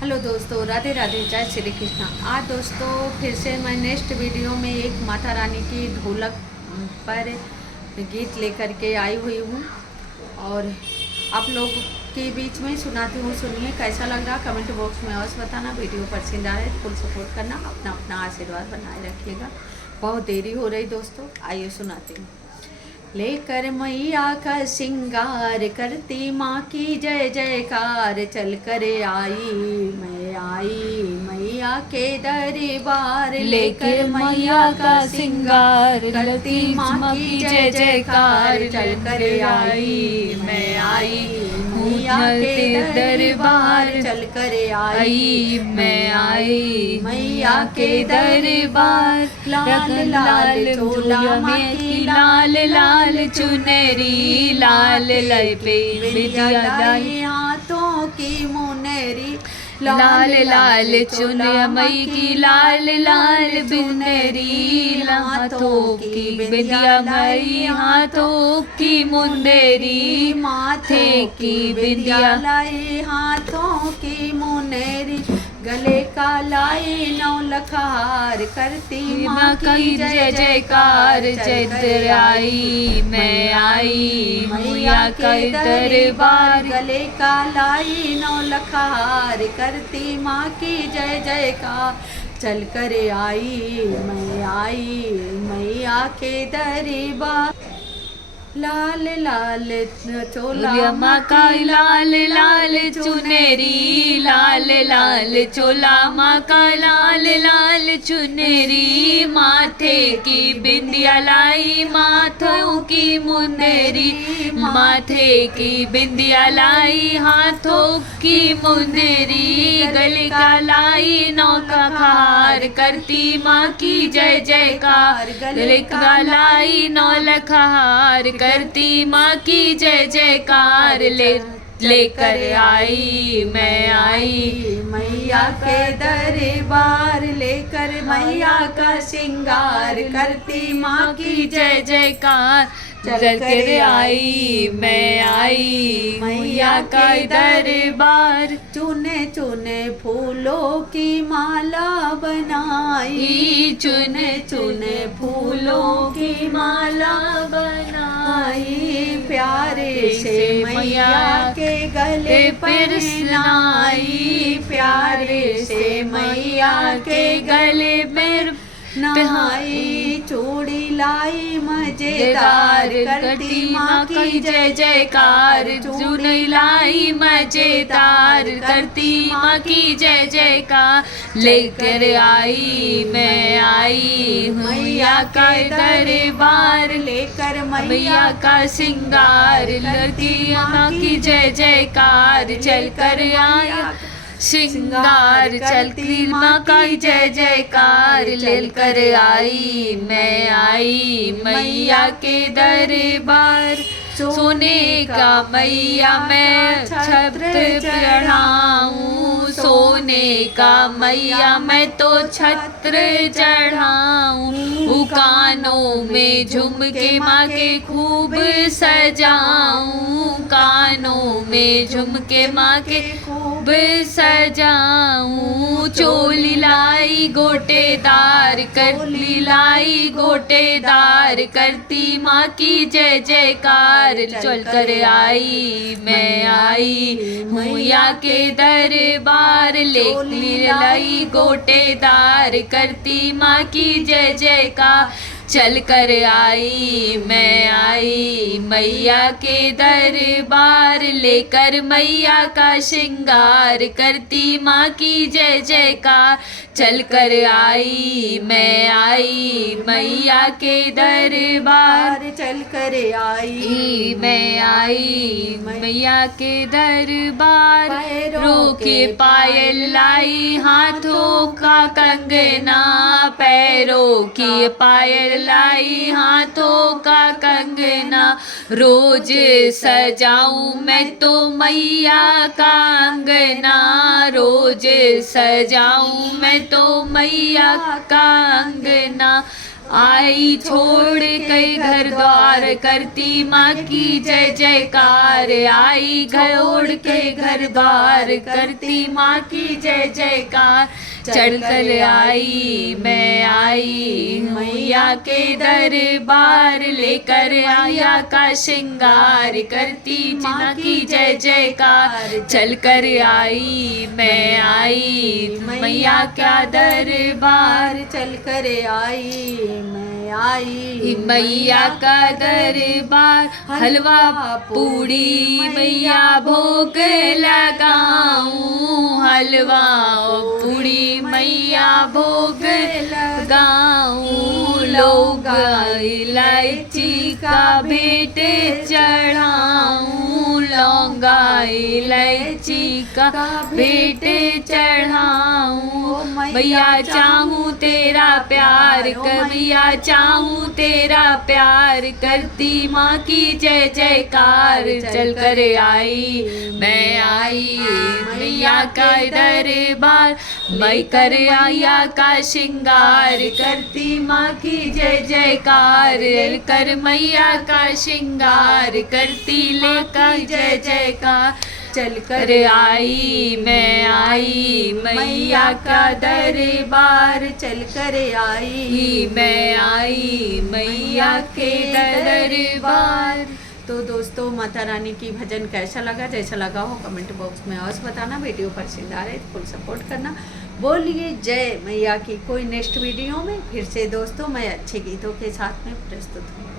Hello दोस्तों, राधे राधे, जय श्री कृष्णा। आज दोस्तों फिर से मैं नेक्स्ट वीडियो में एक माता रानी की ढोलक पर गीत लेकर के आई हुई हूँ और आप लोग के बीच में सुनाती हूँ। सुनिए कैसा लग रहा, कमेंट बॉक्स में अवश्य बताना। वीडियो पसंद आ रहा है फुल सपोर्ट करना, अपना अपना आशीर्वाद बनाए रखिएगा। बहुत देरी हो रही दोस्तों, आइए सुनाती हूँ। लेकर मैया का श्रृंगार करती माँ की जय जयकार, चल कर आई मैया के दरबार। लेकर मैया का श्रृंगार करती माँ की जय जयकार, चल कर आई मैया के दरबार, चल कर आई मैया के दरबार। लाल लाल चोला माँ की लाल लाल चुनरी, लाल लाल पे बिंदिया लाई हाथों की मुनरी। लाल लाल चुनरिया मई की लाल लाल चुनरी, हाथों की बिंदिया मई हाथों की मुंदेरी, माथे की बिंदिया लाई हाथों की मुनेरी। गले का लाई नौ लखार करती माँ की जय जयकार, चैत्र आई मैया के दरबार। गले का लाई नौ लखार करती माँ की जय जयकार, चल कर आई मैया के दरबार। लाल लाल चोला माँ का लाल लाल चुनेरी, लाल लाल चोला माँ का लाल लाल चुनेरी, माथे की बिंदिया लाई माथों की मुंदेरी, माथे की बिंदिया लाई हाथों की मुंदेरी। गले का लाई नौका खार करती माँ की जय जयकार, गले का लाई नौ लखार करती माँ की जय जयकार। लेकर आई मैया के दरबार, लेकर मैया का श्रृंगार करती माँ की जय जयकार, चल कर आई मैया का दरबार। चुने चुने फूलों की माला बनाई, चुने चुने फूलों की माला बनाई, प्यारे से मैया के गले पहनाई, प्यारे से मैया के गले में नहाई। चूड़ी लाई मजेदार करती माँ की जय जयकार, चूड़ी लाई मजेदार करती माँ की जय जयकार। लेकर आई मैया का दरबार, लेकर मैया का श्रृंगार करती माँ की जय जयकार, चल कर आया श्रृंगार चलती माँ का जय जयकार। लेकर आई मैया के दरबार। सोने का मैया मैं छत्र चढ़ाऊं, सोने का मैया मैं तो छत्र चढ़ाऊं, कानों में झुमके माँ के खूब सजाऊं, कानों में झुमके माँ के खूब सजाऊं। चोली लाई गोटेदार करती लाई गोटेदार करती माँ की जय जयकार, चल कर आई मैया के दरबार। लाई गोटेदार करती माँ की जय जयकार, चल कर आई मैया के दरबार। लेकर मैया का श्रृंगार करती माँ की जय जयकार, चल कर आई मैया के दरबार, चल कर आई मैया के दरबार। पैरों के पायल लाई हाथों का कंगना, पैरों की पायल लाई हाथों का कंगना, रोज सजाऊं मैं तो मैया का अंगना, रोज सजाऊं मैं तो मैया का अंगना। आई छोड़ के घर द्वार करती माँ की जय जयकार। आई छोड़ के घर द्वार करती माँ की जय जयकार। चढ़ कर आई मैं आई मैया के दरबार, लेकर मैया का श्रृंगार करती माँ की जय जयकार। चल कर आई मैं आई मैया का दरबार। चल कर आई मैं आई मैया का दरबार। हलवा पूड़ी मैया भोग लगाऊं, हलवा पूड़ी मैया भोग लगाऊं। लोग इलायची का भेंट चढ़ाऊं, लौंगा इलायची का भेंट चढ़ाऊं। मैया चाहूं तेरा प्यार, मैया चाहूं तेरा प्यार करती माँ की जय जयकार। चल कर आई मैं आई मैया का दरबार, मैं कर मैया का श्रृंगार करती माँ की जय जयकार। कर मैया का श्रृंगार करती लेकर जय जयकार। चल कर आई मैं आई मैया का दरबार। चल कर आई मैं आई मैया के दरबार। तो दोस्तों माता रानी की भजन कैसा लगा, जैसा लगा हो कमेंट बॉक्स में अवश्य बताना। वीडियो पसंद आ रहे तो फुल सपोर्ट करना। बोलिए जय मैया की। कोई नेक्स्ट वीडियो में फिर से दोस्तों मैं अच्छे गीतों के साथ में प्रस्तुत हूँ।